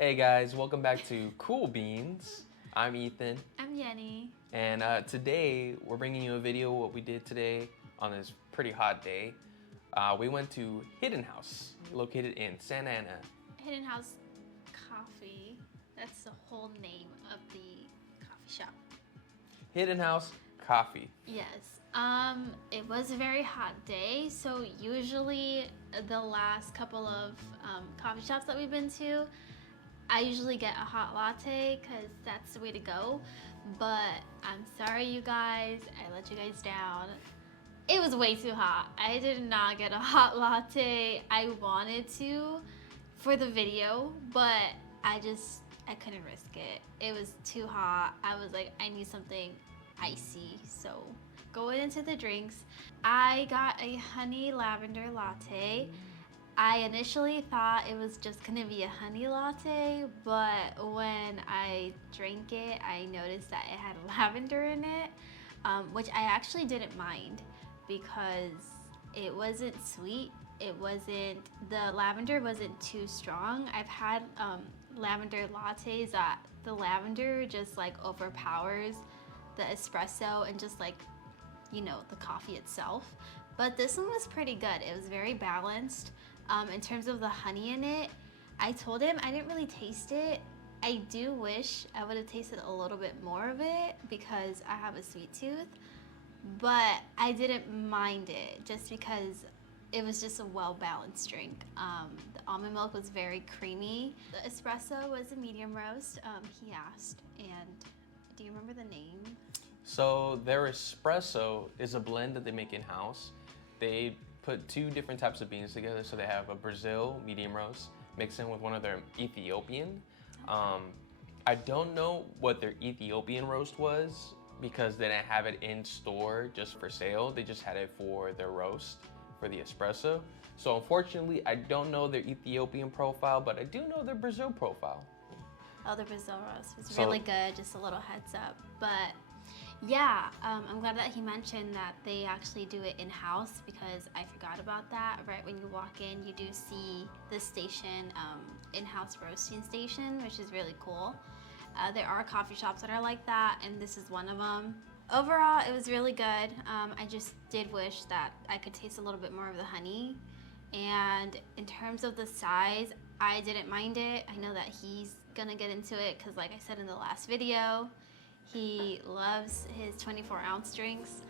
Hey guys, welcome back to Cool Beans. I'm Ethan, I'm Jenni. and today we're bringing you a video of what we did today on this pretty hot day. We went to Hidden House, located in Santa Ana. Hidden House Coffee. That's the whole name of the coffee shop. Hidden House Coffee. Yes. It was a very hot day, so usually the last couple of coffee shops that we've been to, I usually get a hot latte because that's the way to go. But I'm sorry, you guys, I let you guys down. It was way too hot. I did not get a hot latte. I wanted to for the video, but I couldn't risk it. It was too hot. I was like, I need something icy. So going into the drinks, I got a honey lavender latte. I initially thought it was just gonna be a honey latte, but when I drank it, I noticed that it had lavender in it, which I actually didn't mind because it wasn't sweet. The lavender wasn't too strong. I've had lavender lattes that the lavender just like overpowers the espresso and just like, you know, the coffee itself. But this one was pretty good. It was very balanced. In terms of the honey in it, I told him I didn't really taste it. I do wish I would have tasted a little bit more of it because I have a sweet tooth, but I didn't mind it just because it was just a well-balanced drink. The almond milk was very creamy. The espresso was a medium roast, he asked, and do you remember the name? So their espresso is a blend that they make in-house. They put two different types of beans together. So they have a Brazil medium roast mixed in with one of their Ethiopian. I don't know what their Ethiopian roast was because they didn't have it in store just for sale. They just had it for their roast for the espresso. So unfortunately, I don't know their Ethiopian profile, but I do know their Brazil profile. Oh, the Brazil roast was really good, just a little heads up. But yeah, I'm glad that he mentioned that they actually do it in-house because I forgot about that. Right when you walk in, you do see the station, in-house roasting station, which is really cool. There are coffee shops that are like that, and this is one of them. Overall, it was really good. I just did wish that I could taste a little bit more of the honey. And in terms of the size, I didn't mind it. I know that he's gonna get into it because like I said in the last video, he loves his 24-ounce drinks.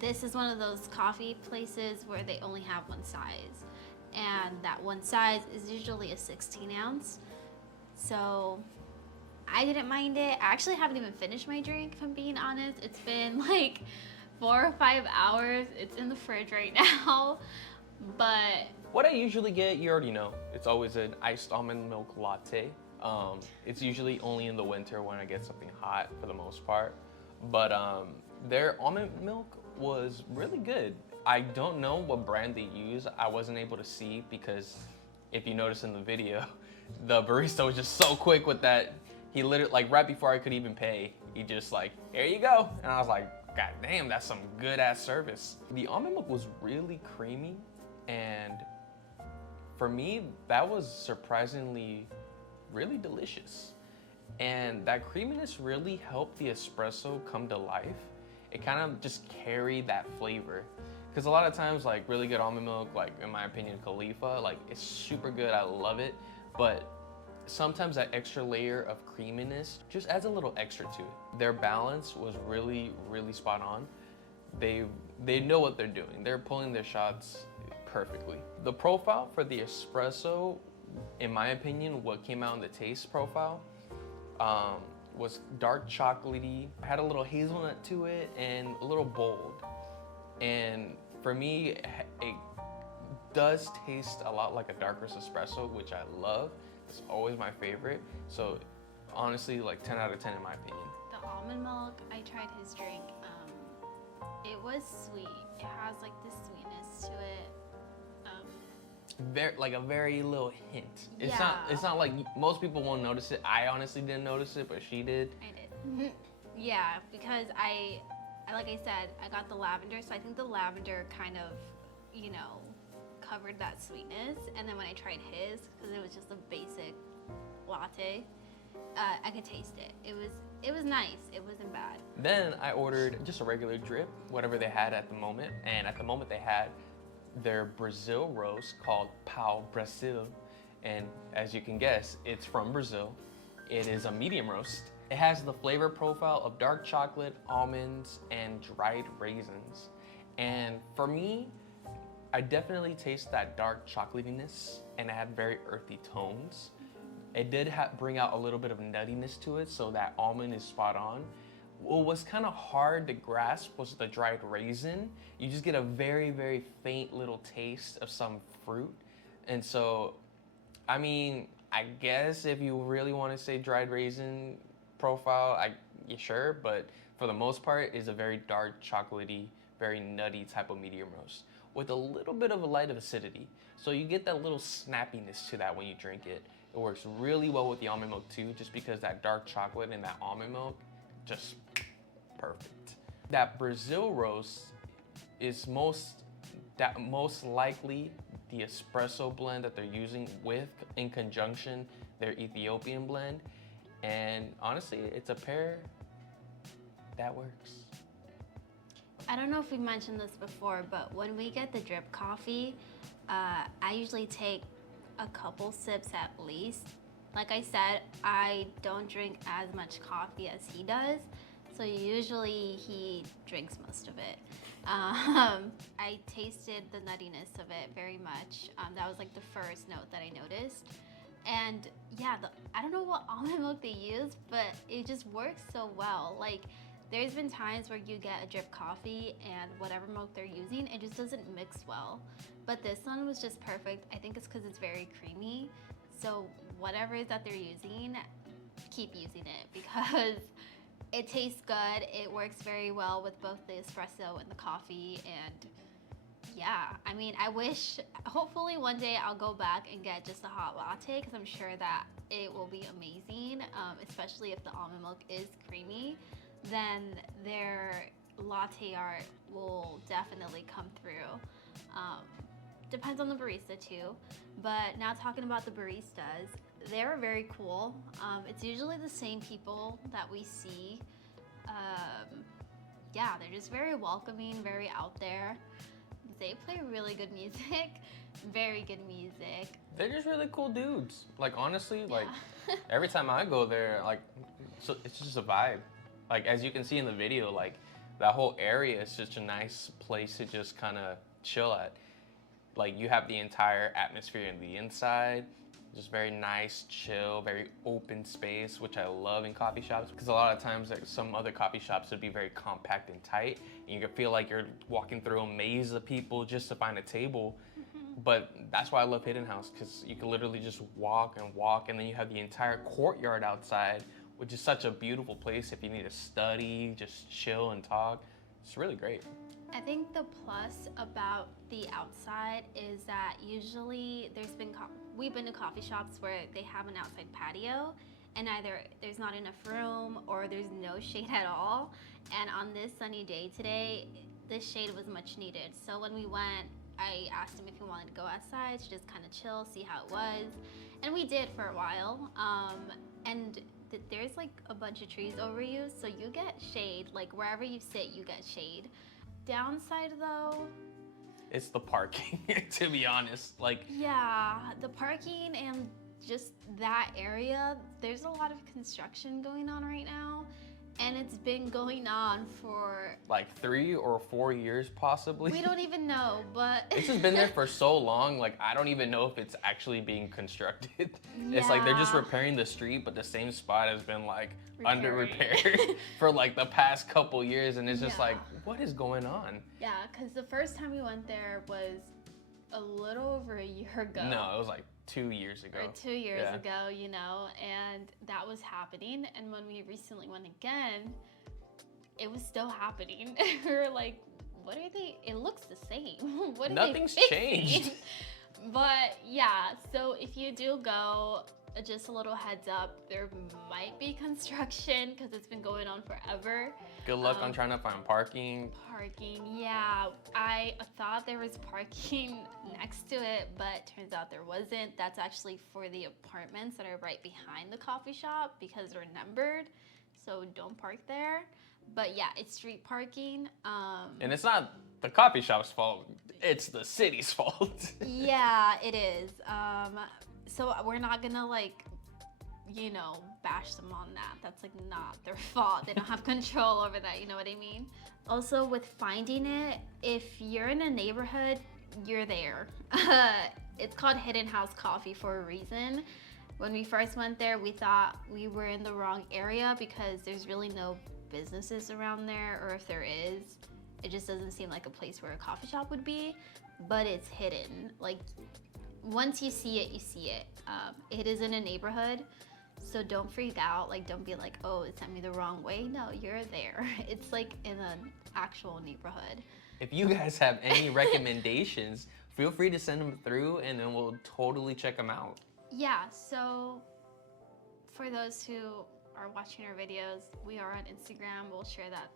This is one of those coffee places where they only have one size. And that one size is usually a 16-ounce. So I didn't mind it. I actually haven't even finished my drink, if I'm being honest. It's been like 4 or 5 hours. It's in the fridge right now. But what I usually get, you already know, it's always an iced almond milk latte. It's usually only in the winter when I get something hot for the most part. But their almond milk was really good. I don't know what brand they use. I wasn't able to see because if you notice in the video, the barista was just so quick with that. He literally, like right before I could even pay, he just like, here you go. And I was like, God damn, that's some good ass service. The almond milk was really creamy. And for me, that was surprisingly really delicious. And that creaminess really helped the espresso come to life. It kind of just carried that flavor. Because a lot of times, like really good almond milk, like in my opinion, Khalifa, like it's super good, I love it. But sometimes that extra layer of creaminess just adds a little extra to it. Their balance was really, really spot on. They know what they're doing. They're pulling their shots perfectly. The profile for the espresso, in my opinion, what came out in the taste profile was dark chocolatey, had a little hazelnut to it, and a little bold. And for me, it does taste a lot like a dark roast espresso, which I love. It's always my favorite. So honestly, like 10 out of 10 in my opinion. the almond milk, I tried his drink. It was sweet. It has like this sweetness to it. Like a very little hint. It's Yeah. It's not like most people won't notice it. I honestly didn't notice it, but she did. I did. Yeah, because I like I said, I got the lavender, so I think the lavender kind of, you know, covered that sweetness. And then when I tried his, because it was just a basic latte. I could taste it. It was nice. It wasn't bad. Then I ordered just a regular drip, whatever they had at the moment. And at the moment they had their Brazil roast called Pau Brasil. And as you can guess, it's from Brazil. It is a medium roast. It has the flavor profile of dark chocolate, almonds, and dried raisins. And for me, I definitely taste that dark chocolatiness, and it had very earthy tones. It did bring out a little bit of nuttiness to it, so that almond is spot on. What was kind of hard to grasp was the dried raisin. You just get a very, very faint little taste of some fruit. And so, I mean, I guess if you really want to say dried raisin profile, yeah, sure, but for the most part, it's a very dark, chocolatey, very nutty type of medium roast with a little bit of a light of acidity. So you get that little snappiness to that when you drink it. It works really well with the almond milk too, just because that dark chocolate and that almond milk, just perfect. That Brazil roast is most likely the espresso blend that they're using with, in conjunction, their Ethiopian blend. And honestly, it's a pair that works. I don't know if we mentioned this before, but when we get the drip coffee, I usually take a couple sips at least. Like I said, I don't drink as much coffee as he does, so usually he drinks most of it. I tasted the nuttiness of it very much. That was like the first note that I noticed. And yeah, I don't know what almond milk they use, but it just works so well. Like, there's been times where you get a drip coffee and whatever milk they're using, it just doesn't mix well. But this one was just perfect. I think it's because it's very creamy. So whatever it is that they're using, keep using it because it tastes good. It works very well with both the espresso and the coffee. And yeah, I mean, hopefully one day I'll go back and get just a hot latte because I'm sure that it will be amazing, especially if the almond milk is creamy. Then their latte art will definitely come through. Depends on the barista too. But now talking about the baristas, they're very cool. It's usually the same people that we see. Yeah, they're just very welcoming, very out there. They play really good music, very good music. They're just really cool dudes. Like, honestly, like every time I go there, like, so it's just a vibe. Like, as you can see in the video, like, that whole area is such a nice place to just kind of chill at. Like, you have the entire atmosphere in the inside, just very nice, chill, very open space, which I love in coffee shops. Because a lot of times, like, some other coffee shops would be very compact and tight, and you can feel like you're walking through a maze of people just to find a table. But that's why I love Hidden House, because you can literally just walk, and then you have the entire courtyard outside, which is such a beautiful place if you need to study, just chill and talk. It's really great. I think the plus about the outside is that usually we've been to coffee shops where they have an outside patio and either there's not enough room or there's no shade at all. And on this sunny day today, the shade was much needed. So when we went, I asked him if he wanted to go outside to just kind of chill, see how it was. And we did for a while. And there's like a bunch of trees over you, so you get shade. Like wherever you sit, you get shade. Downside though, it's the parking, to be honest. Like, yeah, the parking and just that area, there's a lot of construction going on right now. And it's been going on for like 3 or 4 years possibly. We don't even know, but it's just been there for so long, like I don't even know if it's actually being constructed. Yeah. It's like they're just repairing the street, but the same spot has been like under repaired for like the past couple years, and it's just like, what is going on? Yeah, because the first time we went there was a little over a year ago. No, it was like 2 years ago. Or 2 years ago, you know, and that was happening. And when we recently went again, it was still happening. We were like, what are they? It looks the same. What are Nothing's they changed. But yeah, so if you do go, just a little heads up, there might be construction because it's been going on forever. Good luck on trying to find parking. Parking, yeah. I thought there was parking next to it, but turns out there wasn't. That's actually for the apartments that are right behind the coffee shop because they're numbered. So don't park there. But yeah, it's street parking. And it's not the coffee shop's fault, it's the city's fault. Yeah, it is. So we're not gonna like, bash them on that. That's like not their fault. They don't have control over that, you know what I mean? Also with finding it, if you're in a neighborhood, you're there. It's called Hidden House Coffee for a reason. When we first went there, we thought we were in the wrong area because there's really no businesses around there, or if there is, it just doesn't seem like a place where a coffee shop would be, but it's hidden. Like, once you see it, you see it. It is in a neighborhood, so don't freak out. Like, don't be like, oh, it sent me the wrong way. No, you're there. It's like in an actual neighborhood. If you guys have any recommendations, feel free to send them through and then we'll totally check them out. Yeah, so for those who are watching our videos, we are on Instagram. We'll share that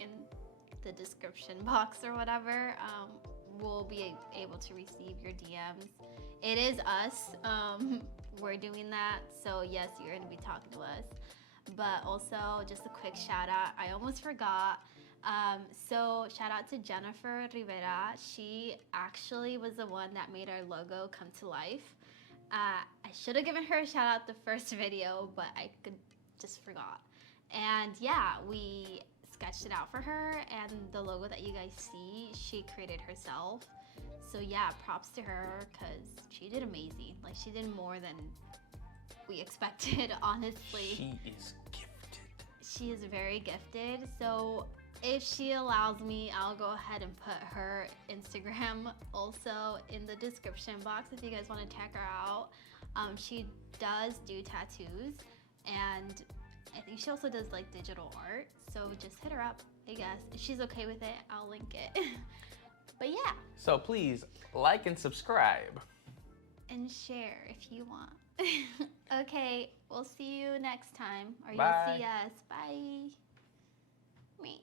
in the description box or whatever. We'll be able to receive your DMs. It is us. We're doing that. So yes, you're gonna be talking to us. But also just a quick shout out. I almost forgot. So shout out to Jennifer Rivera. She actually was the one that made our logo come to life. I should have given her a shout out the first video, but I just forgot. And yeah, we sketched it out for her, and the logo that you guys see, she created herself. So yeah, props to her because she did amazing. Like, she did more than we expected, honestly. She is gifted. She is very gifted. So if she allows me, I'll go ahead and put her Instagram also in the description box if you guys want to check her out. She does do tattoos, and I think she also does like digital art. So just hit her up, I guess. If she's okay with it, I'll link it. But yeah. So please like and subscribe. And share if you want. Okay, we'll see you next time. Or Bye. you'll see us. Bye. Me.